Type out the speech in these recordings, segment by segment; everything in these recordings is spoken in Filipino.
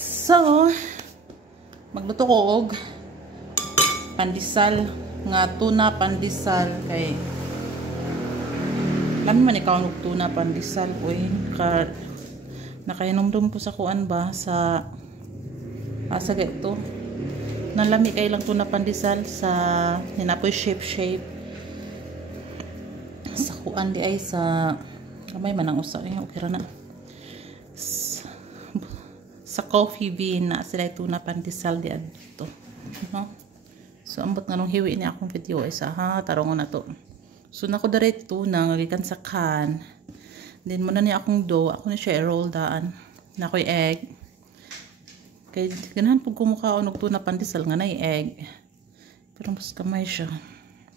So, magluto ko og pandesal nga tuna pandesal kay lami man ikaw og tuna pandesal oy nakainomdom ko sa kuan ba sa asa gaito nalami kay lang tuna pandesal sa hinapoy shape sa kuan di ay sa kamay man ang usa okay ra na sa coffee bean na sila tuna pandesal di adto no. So ambot nga nung hiwi niya akong video ay sa tarongon na to. So nako diretso na gikan sa can. Then muna niya akong dough, ako na siya i-roll daan. Nakoy egg. Kay ganahan pug kumukhaon og tuna pandesal nga nay egg. Pero mas kamay siya.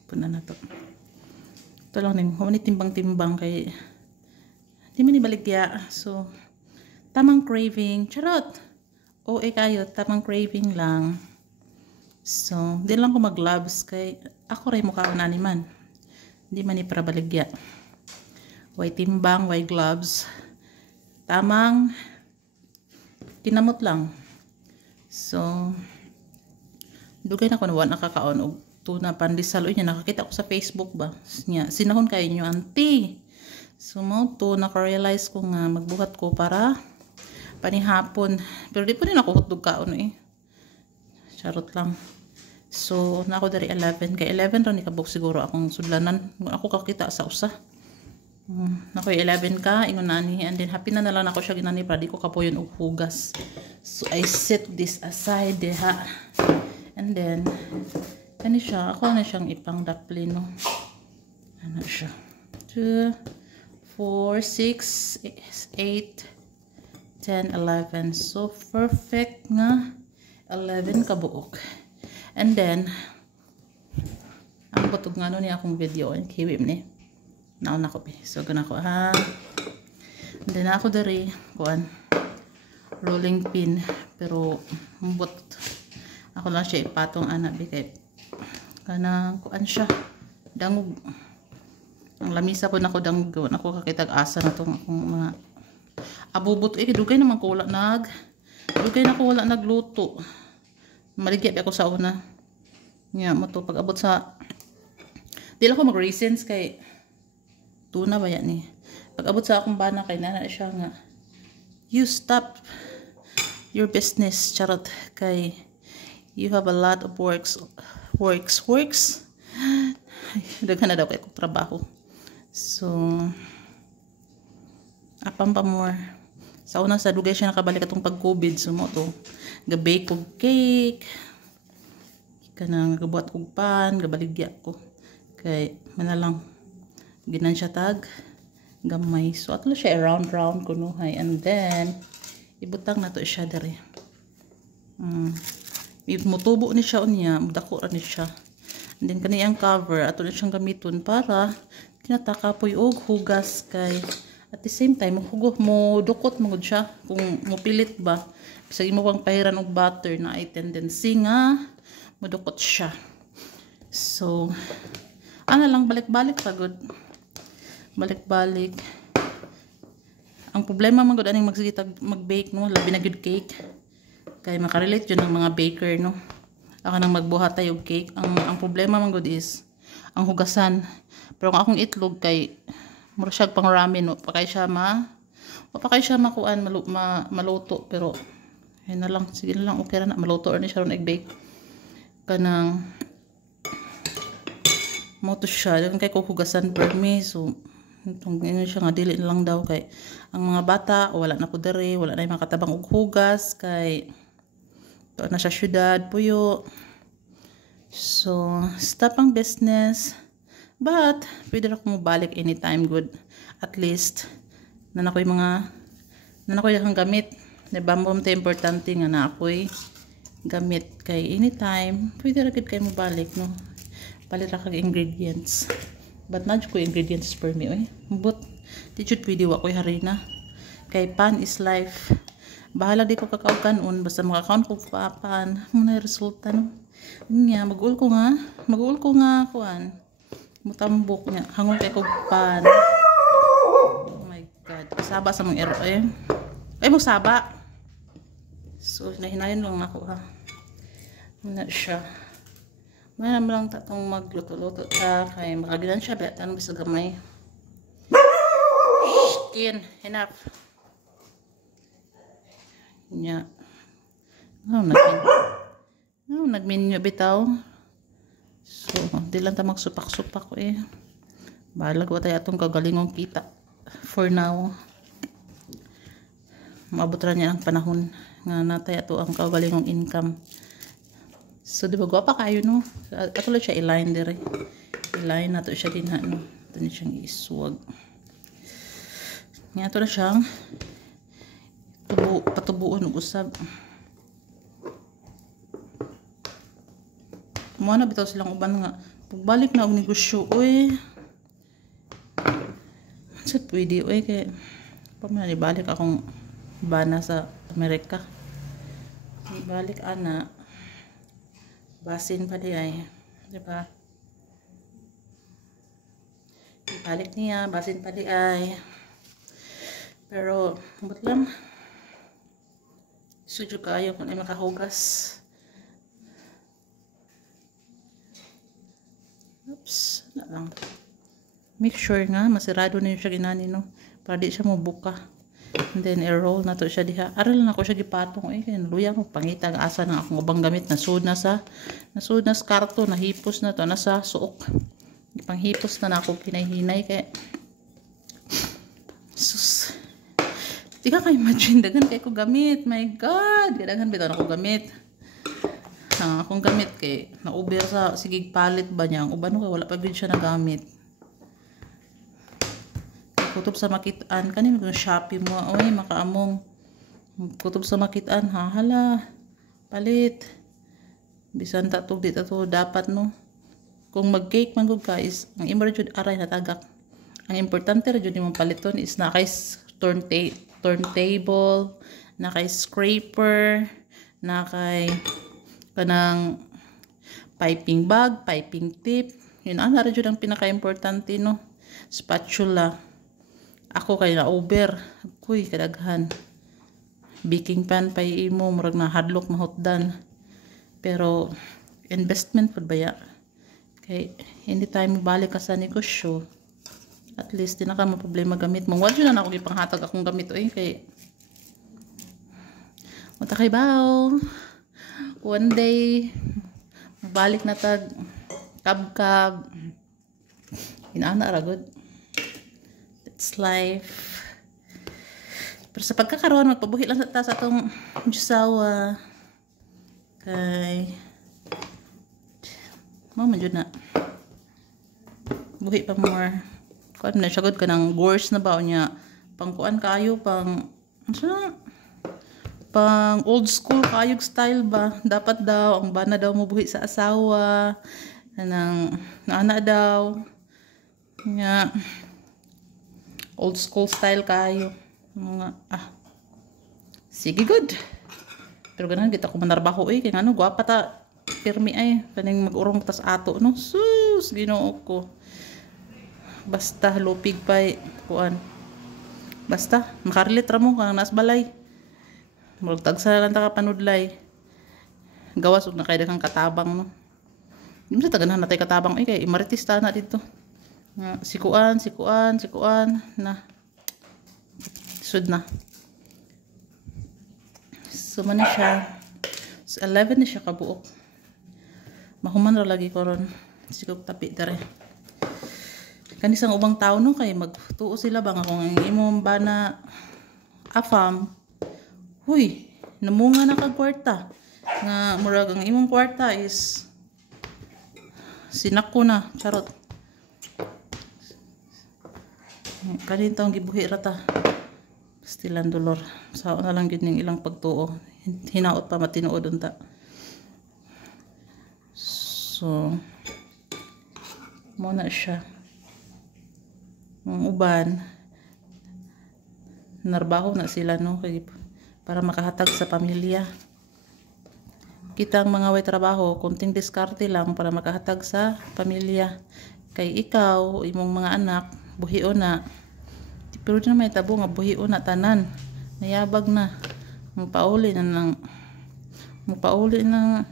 Puna na to. Ito lang ning humani timbang-timbang kay di man ibaligya. So tamang craving. Charot! OA kayo, tamang craving lang. So, di lang ko mag-gloves kay ako rin mukha na ni man. Di man para baligya. Way timbang, way gloves. Tamang kinamot lang. So, dugay na ko nawan nakakaon og tuna pandesal. Uy, nakakita ko sa Facebook ba? Sinahon kayo nyo, auntie. So, mo to, naka-realize ko nga magbuhat ko para panihapon. Pero di po rin ako hotdog kaon eh. Charot lang. So, na ako dari 11. Kay 11 ron ikabok siguro akong sudlanan. Ako kakita sa usa. Nakoy 11 ka, ingon nani. And then, happy na nalang ako siya ginani para di ko kapoyon og hugas. So, I set this aside deha. And then, kani siya. Ako na siyang ipang dapli, no. Ano siya? 2, 4, 6, 8, 10, 11. So, perfect nga 11 kabuok. And then, ang butog nga nun niya akong video. Kiwim ni. Naon ako. So, gana ko. And then, ako dari, kuan, rolling pin. Pero, mbot. Ako lang siya ipatong anak. Kaya, kanang, kuan siya. Dangog. Ang lamisa po na ko dangog. Ako kakitag asa na itong akong mga abubot dugay naman ko wala nagluto. Maligya ako sa una. Nga mo to pag abot sa dila ko mag-raisins kay tuna ba yan eh. Pag abot sa akong bana kay nana siya nga you stop your business charot kay you have a lot of works daghan na daw kay kong trabaho. So apam pa more. Sa una sa dugay siya nakabalik atong pag-COVID. So mo to. Ga-bake og cake. Kanang gabuhat og pan. Gabaligya ko. Kay manalang. Ginan siya tag. Gamay. So atlo siya round kunuhay. And then, ibutang na to siya dere. Mutubo ni siya unya. Mudako ra ni siya. And then kaniyang cover. Ato na siyang gamiton para tinatakapoy og hugas kay at the same time, mo dukot mo siya kung mo pilit ba. Sa imo pang pahiran og butter na ay tendency nga mo dukot siya. So, ano lang balik-balik pagod. Balik-balik. Ang problema man gud aning mag-bake no, labi na gud cake. Kay makarelate jud ng mga baker no. Ako nang magbuhat tayo og cake. Ang problema man gud is ang hugasan. Pero ang akong itlog kay mura siya pang ramen no. Pakay siya makuan maluto pero ay na lang sige na lang okay ra na maluto or ni siya ron egg bake kanang mo to siya dagan kay kuhugasan per me. So itong siya nga dili na lang daw kay ang mga bata wala na po dere wala na makatabang og hugas kay to na sa syudad puyo. So stop ang business. But, pwede na akong balik anytime good. At least, nanakoy akong gamit. Diba mo ito importante nga na ako'y gamit kay anytime. Pwede rin kayo mo balik, no? Palit ra kag ingredients. But not ko ingredients for me, oy. But, di jud pwede wa ko'y harina. Kay pan is life. Bahala di ko kakaukanon. Basta makakaon ko pan. Muna yung resulta, no? Nga, mag-uul ko nga, kuan. Mutambok niya. Hangol kay kog pan. Oh my God. Saba sa mong ero. Ay mo saba. So hinahin lang ako ha. Muna siya. May naman lang tatong magluto-luto ta kay makagilan siya betan bisa gamay. Skin, enough. Nya. Nagminyo bitaw. So, di lang ta magsupak-supak ko eh. Balag wa tayo atong kagalingong kita. For now. Maabot ra niya ang panahon nga natay ato ang kagalingong income. So, di ba gwapa kayo no? Ato lang siya i-line dire. I-line nato siya din ha no. Ito niya siyang isuwag. Nga ito na siyang patubuon og usab. Mo na bitaw silang uban nga pagbalik na og negosyo oy. Sa pwede oy kay pamana balik akong bana sa Amerika. Ibalik ana. Basin pa di ay, di ba? Ibalik niya, basin pa di ay. Pero, but lang. Sudyo kayo kung ay makahugas. Oops, na lang. Make sure nga, masirado na yung siya ginani, no? Para di siya mabuka. And then, i-roll na to siya diha. Aral na ako siya gipatong. Eh, kaya naluya ko. Pangita, asa na akong ubang gamit. Nasud na sa karto. Nahipos na to. Nasa suok. Panghipos na ako pinay-hinay. Kaya, sus. Di ka ka-imagine. Dagan kayo ko gamit. My God. Dagan bitaw na ako gamit. Akong gamit kay na-uber sa sigig palit ba niya. Ang uban ko, wala pa din siya nagamit. Kutob sa makitaan kanin kung Shopee mo oy makaamong kutob sa makitaan hala palit bisan ta tug dito to dapat no kung mag-cake man gud ka is ang imo jud aray na tagak ang importante ra jud imong paliton is na kay turntable na kay scraper na kay kanang piping bag piping tip yun ana ra jud ang pinaka-importante no spatula. Ako kay na over. Kuy kadaghan. Baking pan pay imo murag na hadlok mahutdan. Pero investment pud baya. Kay hindi tayo mabalik ka sa negosyo. At least di na ka mo problema gamit mo. Wala na ako gipanghatag akong gamit oy kay Unta kay bao. One day mabalik na tag kab-kab. Inaana ra gud. It's life. Pero sa pagkakaroon, magpabuhi lang sa atong jusawa. Kay mama dyan na. Buhi pa more. Kuan na siya ka ng gores na ba niya. Pangkuan kayo, pang old school kayog style ba. Dapat daw, ang bana daw mabuhi sa asawa. Naana daw. Nga. Old school style kayo. Mga, sige good. Pero ganun, kita ko manarbaho eh. Kaya ano, gwapa ta. Pirmi ay. Kaning mag-urong tas ato, no? Sus, ginoo ko. Basta, lupig pa eh. Kuan. Basta, makarlit ra mo kang nasbalay. Magtagsa lang ta ka panudlay. Gawas, huwag na kayo kang katabang, no? Hindi mo sa taganahan natay katabang eh. Kaya imaritista na dito. Sikuan na sud na so man siya so 11 na siya kabuok mahuman ra lagi koron sigog tapi dere kanisang ubang tao no kay magtuo sila ba nga kung ang imong bana afam huy namunga na kag kwarta nga murag ang imong kwarta is sinako na charot. Kanito ang gibuhi rata. Pastilan dolor. Sao na lang gid ning ilang pagtuo. Hinaot pa matinuod unta. So mo na siya. Ang uban narbaho na sila no kay para makahatag sa pamilya. Kita ang mga way trabaho, kunting diskarte lang para makahatag sa pamilya. Kay ikaw, imong mga anak buhion na pero di na may tabo nga buhion na tanan nayabag na Mupauli na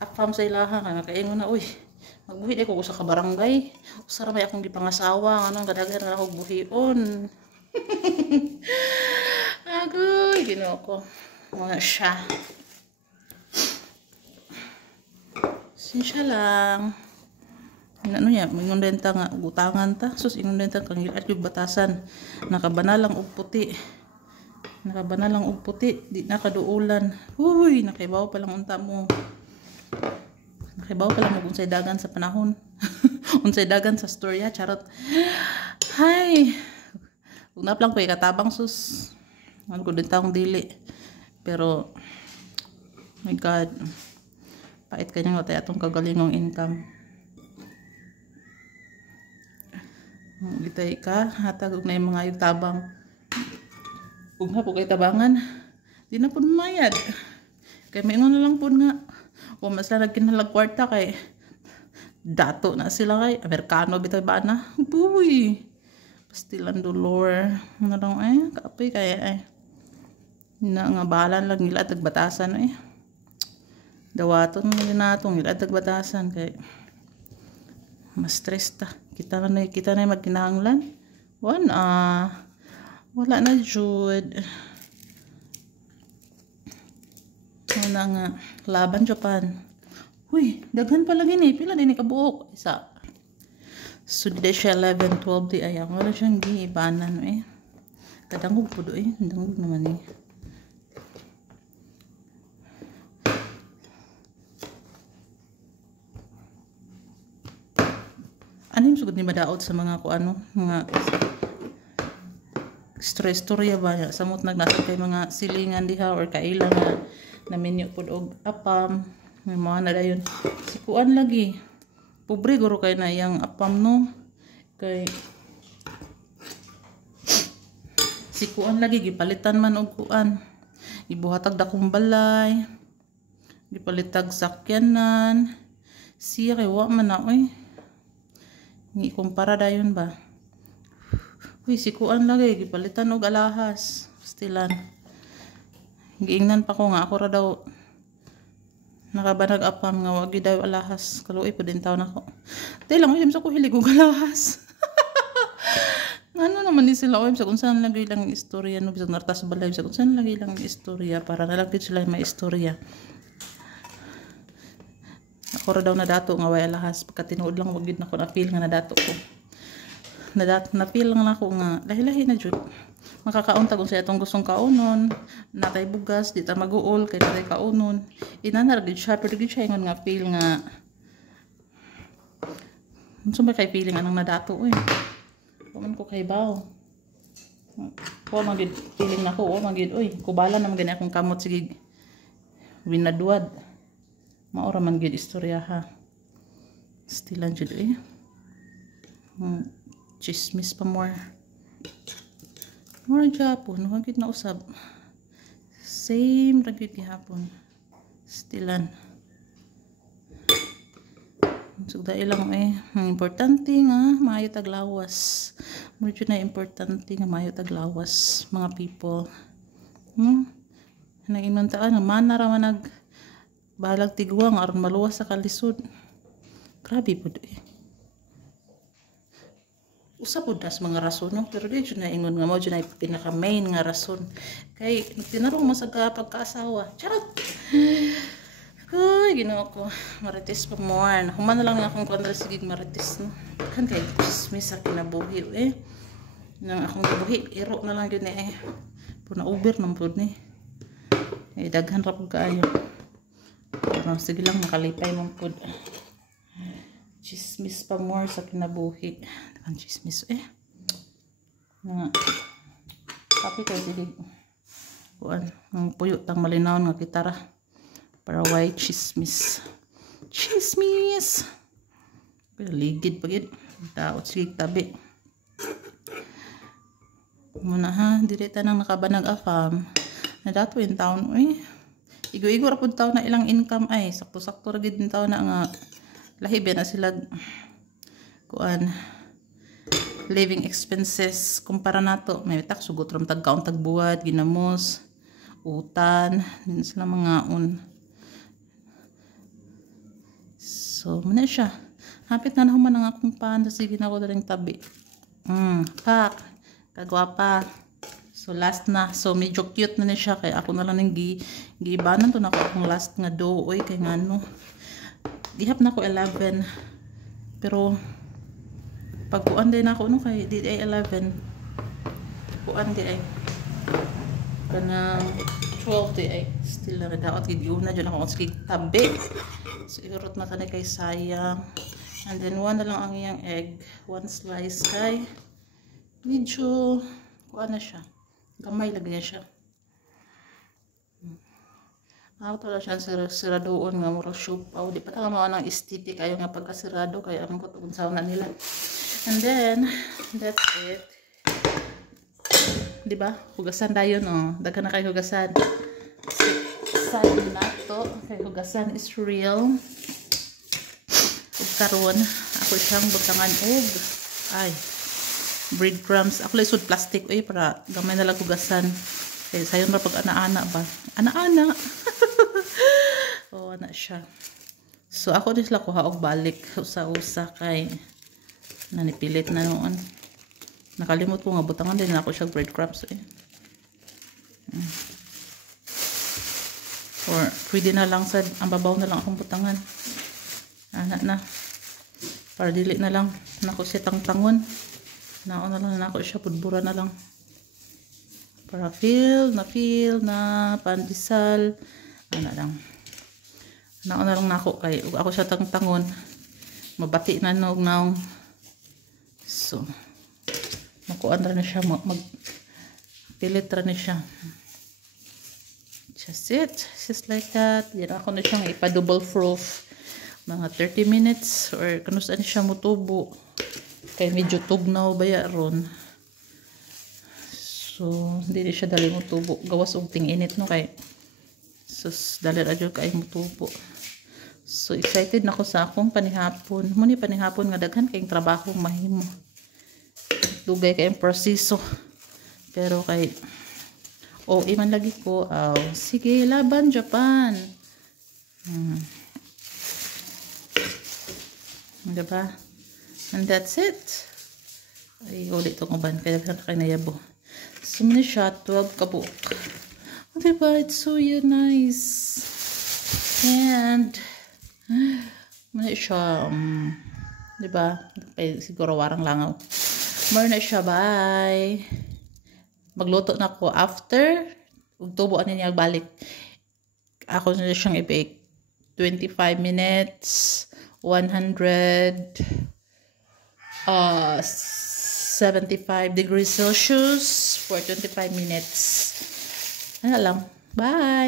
apam sa ilaha nga nakaingon na uy magbuhi di ko sa kabarangay usara may akong gipangasawa anong kadaghan na ako buhion. Agoy Ginoo ko mga siya sinsya lang ano niya ingon din ta nga utangan ta sus ingon din ta kang gilat yung batasan nakabanalang og puti di na kaduulan huy nakaibaw pa lang unta mo nakaibaw pa lang unsay dagan sa panahon unsay dagan sa storya charot hay ug naplang ko katabang sus ano ko din taong dili pero my god pait kanyang watay atong kagalingong income gitay ka hatag og na mga yutabang ug na po kay tabangan di na pud mayad kay maingon na lang pud nga o mas lang nagkinalag kwarta kay dato na sila kay Amerikano bitay ba na buy pastilan dolor ano lang kaapay kay na nga bahalan lang nila tagbatasan dawaton nila natong nila tagbatasan kay mas stress ta kita na magkinahanglan wala na jud wala nga laban Japan huy daghan pala gini pila din kabuok isa so di siya 11 12 di ayang wala siyang giibanan kadangog po do dangog naman anim sugod ni madaot sa mga kuano mga stress storya ba samot nagnasa kay mga silingan diha or kailang na menu pud og apam may mga na dayon sikuan lagi pobre guro kay na yang apam no kay sikuan lagi gipalitan man og kuan ibuhatag dakong balay gipalitag sakyanan siya kay wa man na ni kumpara dayon ba uy sikuan lagi gipalitan og alahas stilan giingnan pa ko nga ako ra daw nakabanag apam nga wag daw alahas kaluoy pud din taon ako tay lang sa ko hilig og alahas ano naman ni sila sa kung saan lagi lang istorya no bisag nartas balay sa kung saan lagi lang istorya para nalagid sila may istorya ako ra daw na dato nga way alahas pagka tinuod lang wag gid nako na feel nga na dato ko na feel lang nako nga lahi-lahi na jud makakauntag kung sa atong gustong kaunon natay bugas di ta maguol kay natay kaunon inana gid siya pero gid siya ingon nga feel nga unsa ba kay feeling anang nadato man ko kay baw ko man gid feeling nako man gid kubala naman gani akong kamot sige winadwad maora man gid istorya ha stilan jud chismis pa more Japon hagit na usab same ra gyud gihapon stilan sugda ilang ang importante nga maayo taglawas medyo na importante nga maayo taglawas mga people nainuntaan nga mana ra man nag balag tigwang aron maluwas sa kalisod grabe pud usa pud das mga rason no pero di jud na ingon nga mao jud na pinaka main nga rason kay tinarong mo sa pagkaasawa charot ay Ginoo ko marites pa more human na lang akong kontra sige marites no kan kay chismis sa kinabuhi nang akong gibuhi iro na lang gyud ni puna over nang pud ni daghan ra pud kaayo pero sige lang makalipay mong pud chismis pa more sa kinabuhi ang chismis nga kapi kay sige kuan ang puyo tang malinaw nga kitara para white chismis ligid pagid taot sige tabi muna ha dili tanang nakabanag afam na dato in town igo-igo ra pud taon na ilang income sakto-sakto ra gid taon na nga lahi ba na sila kuan living expenses kumpara nato may tak sugot ram tagkaon tagbuhat ginamos utan din sila mga so muna siya hapit na naman ang akong pan sige na ko daling tabi pak kagwapa so last na so medyo cute na ni siya kay ako na lang ning giibanan to na ko akong last nga dough oy kay ngano ihap na ko 11 pero pagkuan din ako no kay di ay 11 kuan di ay kanang 12 di ay still na daot gid una dyan ako sige tabi so irot na kanay kay sayang and then one na lang ang iyang egg one slice kay medyo kuan na siya gamay lagi siya ako talaga siya siradoon nga murag siupaw di pa ta mao nang aesthetic ayo nga pagkasirado kay ang kut unsaw na nila and then that's it di ba hugasan dayon daghan na kay hugasan side na to kay hugasan is real ug karon ako siyang butangan og ay breadcrumbs ako lisod plastic para gamay na lang hugasan kay sayon ra pag ana-ana ba ana-ana ana siya so ako din sila kuha og balik usa-usa kay nanipilit na noon nakalimot ko nga butangan din ako siya breadcrumbs or pwede na lang sa ang babaw na lang akong butangan ana na para dili na lang nako siya tangtangon naon na lang nako siya pudbura na lang para feel na pandesal ana lang naon na lang nako kay ug ako siya tangtangon mabati na og naong so makuan ra na siya magpilit ra na siya just like that yan ako na siyang ipa-double proof mga 30 minutes or kanusan siya mutubo kay medyo tugnaw baya ron so hindi siya dali mutubo gawas og ting-init no kay sus dali ra jud kay mutubo so excited na ko sa akong panihapon muni panihapon nga daghan kayong trabaho mahimo dugay kay ang proseso pero kay iman lagi ko sige laban Japan diba and that's it ay ulit itong uban kaya kay nayabo so muna siya 12 kabuk diba it's so nice and muna siya diba siguro warang langaw muna siya bye magluto na ko after ug tubo ani niya balik ako na siyang i-bake 25 minutes 75 degrees Celsius for 25 minutes ano lang bye.